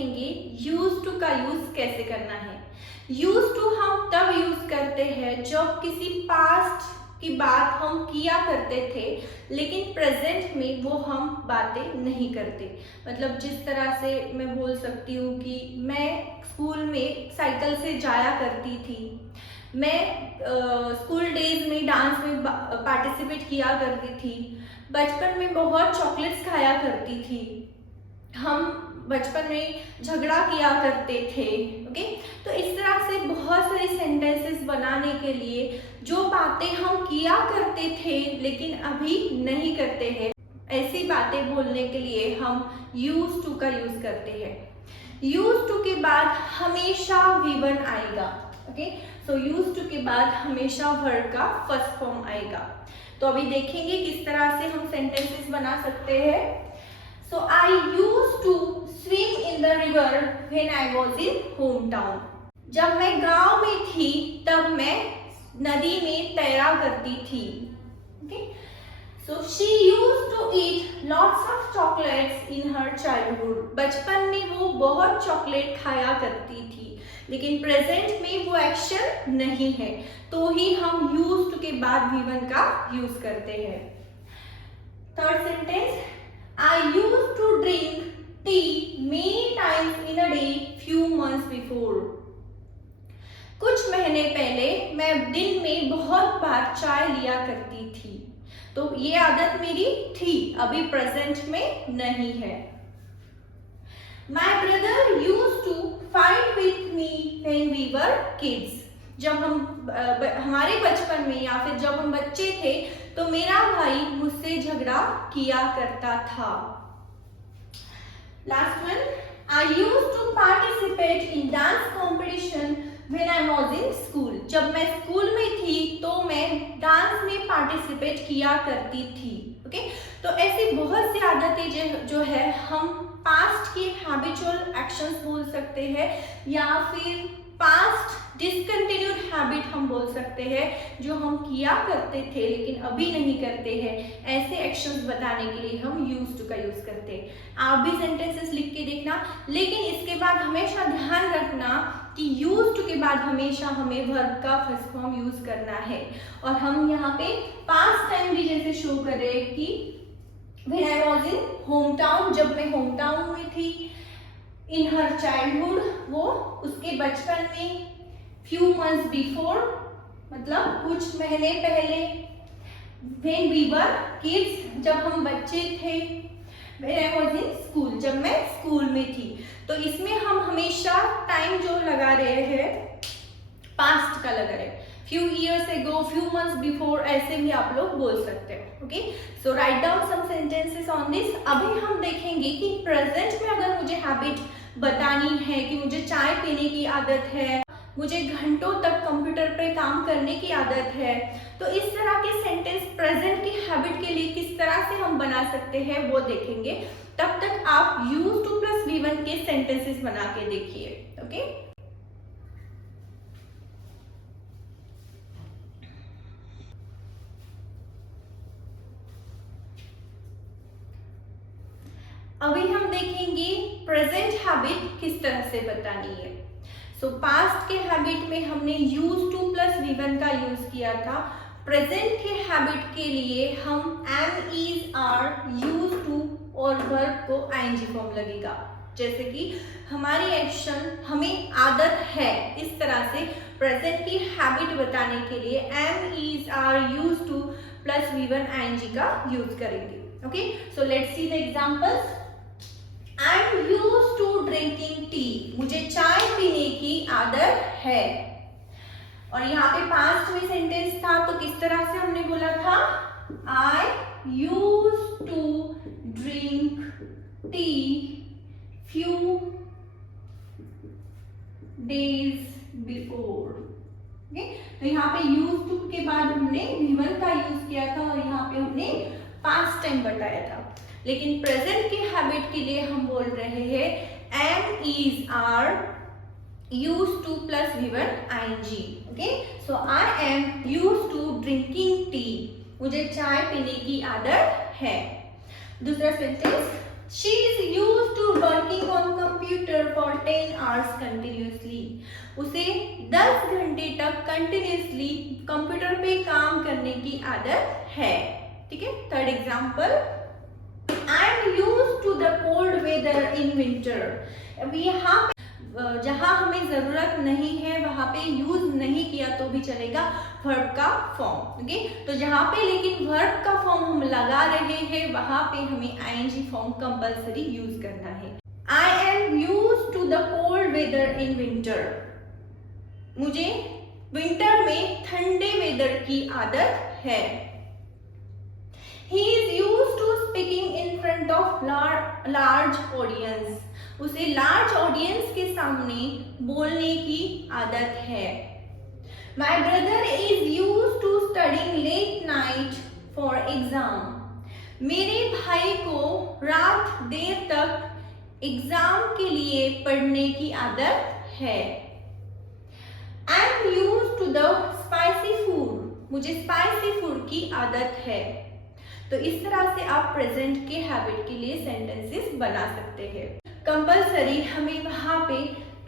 देखेंगे use to का use कैसे करना है। यूज टू हम तब यूज करते हैं जब किसी पास्ट की बात हम किया करते थे लेकिन प्रेजेंट में वो हम बातें नहीं करते। मतलब जिस तरह से मैं बोल सकती हूँ कि मैं स्कूल में साइकिल से जाया करती थी, मैं स्कूल डेज में डांस में पार्टिसिपेट किया करती थी, बचपन में बहुत चॉकलेट्स खाया करती थी, हम बचपन में झगड़ा किया करते थे। ओके, तो इस तरह से बहुत सारे सेंटेंसेस बनाने के लिए जो बातें हम किया करते थे लेकिन अभी नहीं करते हैं, ऐसी बातें बोलने के लिए हम यूज टू का यूज करते हैं। यूज टू के बाद हमेशा V1 आएगा। ओके, सो यूज टू के बाद हमेशा वर्ब का फर्स्ट फॉर्म आएगा। तो अभी देखेंगे किस तरह से हम सेंटेंसेस बना सकते हैं। So I used to swim in the river when I was in hometown. जब मैं गांव में थी तब मैं नदी में तैरा करती थी। Okay? So she used to eat lots of chocolates in her childhood. बचपन में वो बहुत चॉकलेट खाया करती थी लेकिन प्रेजेंट में वो एक्शन नहीं है, तो ही हम used to के बाद V1 का यूज करते हैं। Third sentence, I used to drink tea many times in a day few months before. कुछ महीने पहले मैं दिन में बहुत बार चाय लिया करती थी, तो ये आदत मेरी थी, अभी प्रेजेंट में नहीं है। My brother used to fight with me when we were kids. जब हमारे बचपन में या फिर जब हम बच्चे थे तो मेरा भाई मुझसे झगड़ा किया करता था। Last one, I used to participate in dance competition when I was in school. जब मैं स्कूल में थी तो मैं डांस में पार्टिसिपेट किया करती थी। ओके, तो ऐसी बहुत सी आदतें जो है हम पास्ट की हैबिचुअल एक्शंस बोल सकते हैं या फिर पास्ट डिसकंटिन्यूड हैबिट हम बोल सकते हैं जो हम किया करते थे लेकिन अभी नहीं करते हैं। ऐसे एक्शंस बताने के लिए हम यूज टू का यूज करते हैं। आप भी सेंटेंसेस लिख के देखना, लेकिन इसके बाद हमेशा ध्यान रखना कि यूज टू के बाद हमेशा हमें वर्ब का फर्स्ट फॉर्म यूज करना है। और हम यहाँ पे पास्ट टाइम भी जैसे शो कर रहे हैं कि when I was in hometown, जब मैं होम टाउन में थी, इन हर चाइल्डहुड वो उसके बचपन में, फ्यू मंथ्स बिफोर मतलब कुछ महीने पहले, when we were kids जब हम बच्चे थे, when I was in school जब मैं स्कूल में थी। तो इसमें हम हमेशा टाइम जो लगा रहे हैं पास्ट का लगा रहे हैं, few years ago, few months before ऐसे भी आप लोग बोल सकते हो। Okay, so write down some sentences on this. अभी हम देखेंगे कि प्रेजेंट में अगर मुझे हैबिट बतानी है कि मुझे चाय पीने की आदत है, मुझे घंटों तक कंप्यूटर पे काम करने की आदत है, तो इस तरह के सेंटेंस प्रेजेंट की हैबिट के लिए किस तरह से हम बना सकते हैं वो देखेंगे। तब तक आप यूज टू प्लस V1 के सेंटेंसेस बना के देखिए। ओके, अभी हम देखेंगे प्रेजेंट हैबिट किस तरह से बतानी है। सो पास्ट के हैबिट में हमने यूज टू प्लस V1 का यूज किया था। प्रेजेंट के हैबिट के लिए हम am, is, are, use to और वर्ब को ing फॉर्म लगेगा। जैसे कि हमारी एक्शन हमें आदत है, इस तरह से प्रेजेंट की हैबिट बताने के लिए am, is, are, use to plus V1 ing का यूज करेंगे। Okay, so let's see the examples. I'm used to drinking tea. मुझे चाय पीने की आदत है। और यहाँ पे पास्ट में सेंटेंस था तो किस तरह से हमने बोला था, I used to drink tea few days before. Okay, तो यहाँ पे used to के बाद हमने V1 का यूज किया था और यहाँ पे हमने पास्ट टाइम बताया था। लेकिन प्रेजेंट की हैबिट के लिए हम बोल रहे हैं am, is, are, used to plus V1 ing। Okay, so I am used to drinking tea. मुझे चाय पीने की आदत है। दूसरा sentence, She is used to working on computer for 10 hours continuously. उसे 10 घंटे तक कंटिन्यूसली कंप्यूटर पे काम करने की आदत है। ठीक है। Third example, I am used to the cold weather in winter. अभी यहाँ जहाँ हमें जरूरत नहीं है वहां पे यूज नहीं किया तो भी चलेगा, वर्ब का फॉर्म। ओके, तो जहाँ पे लेकिन वर्ब का फॉर्म हम लगा रहे हैं वहां पे हमें आईएनजी फॉर्म कंपलसरी यूज करना है। I am use to the cold weather in winter. मुझे विंटर में ठंडे वेदर की आदत है। He is used to speaking in front of large audience. उसे लार्ज ऑडियंस के सामने बोलने की आदत है। My brother is used to studying late night for exam. मेरे भाई को रात देर तक एग्जाम के लिए पढ़ने की आदत है। I am used to the spicy food. मुझे स्पाइसी फूड की आदत है। तो इस तरह से आप प्रेजेंट के हैबिट के लिए सेंटेंसेस बना सकते हैं। कंपलसरी हमें वहां पे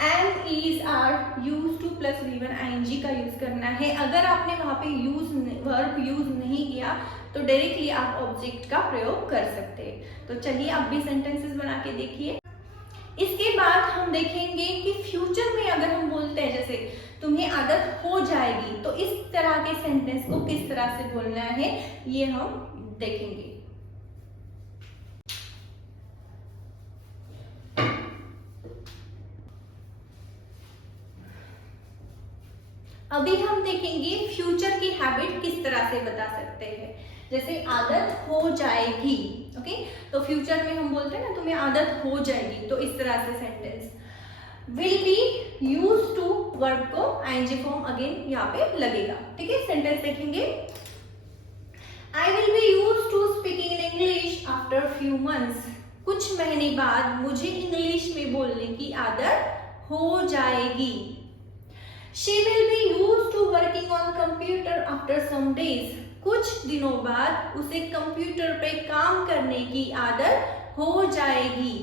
am, is, are, use to plus V1 ING का यूज करना है। अगर आपने वहां पे वर्ब यूज नहीं किया तो डायरेक्टली आप ऑब्जेक्ट का प्रयोग कर सकते हैं। तो चलिए आप भी सेंटेंसेस बना के देखिए। इसके बाद हम देखेंगे कि फ्यूचर में अगर हम बोलते हैं जैसे तुम्हें आदत हो जाएगी, तो इस तरह के सेंटेंस को किस तरह से बोलना है ये हम देखेंगे। अभी हम देखेंगे फ्यूचर की हैबिट किस तरह से बता सकते हैं। जैसे आदत हो जाएगी, ओके, तो फ्यूचर में हम बोलते हैं ना तुम्हें आदत हो जाएगी, तो इस तरह से sentence will be use to verb को आईएनजी फॉर्म अगेन यहाँ पे लगेगा। ठीक है, सेंटेंस देखेंगे। I will be used to speaking in English after few months. कुछ महीने बाद मुझे इंग्लिश में बोलने की आदत हो जाएगी। She will be used to working on computer after some days. कुछ दिनों बाद उसे कंप्यूटर पे काम करने की आदत हो जाएगी।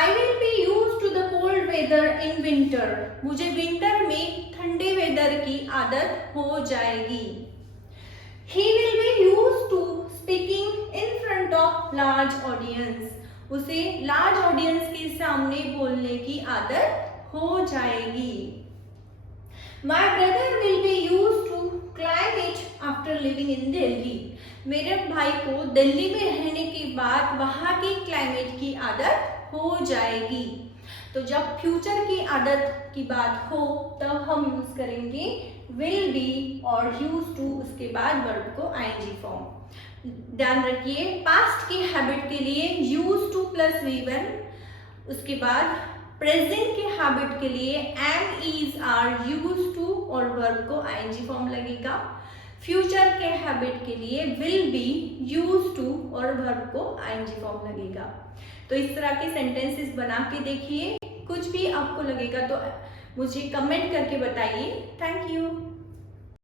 I will be used to the cold weather in winter. मुझे विंटर में ठंडे वेदर की आदत हो जाएगी। He will be used to speaking in front of large audience. उसे large audience के सामने बोलने की आदत हो जाएगी। My brother will be used to climate after living in Delhi. मेरे भाई को दिल्ली में रहने के बाद वहाँ के क्लाइमेट की आदत हो जाएगी। तो जब फ्यूचर की आदत की बात हो तब हम यूज करेंगे विल बी और यूज टू, उसके बाद वर्ब को आईएनजी फॉर्म। ध्यान रखिए पास्ट की हैबिट के लिए यूज टू प्लस V1, उसके बाद प्रेजेंट के हैबिट के लिए am, is, are, use to और वर्ब को आईएनजी फॉर्म लगेगा। फ्यूचर के हैबिट के लिए विल बी, यूज टू और वर्ब को आईएनजी फॉर्म लगेगा। तो इस तरह के सेंटेंसेस बना के देखिए। कुछ भी आपको लगेगा तो मुझे कमेंट करके बताइए। Thank you.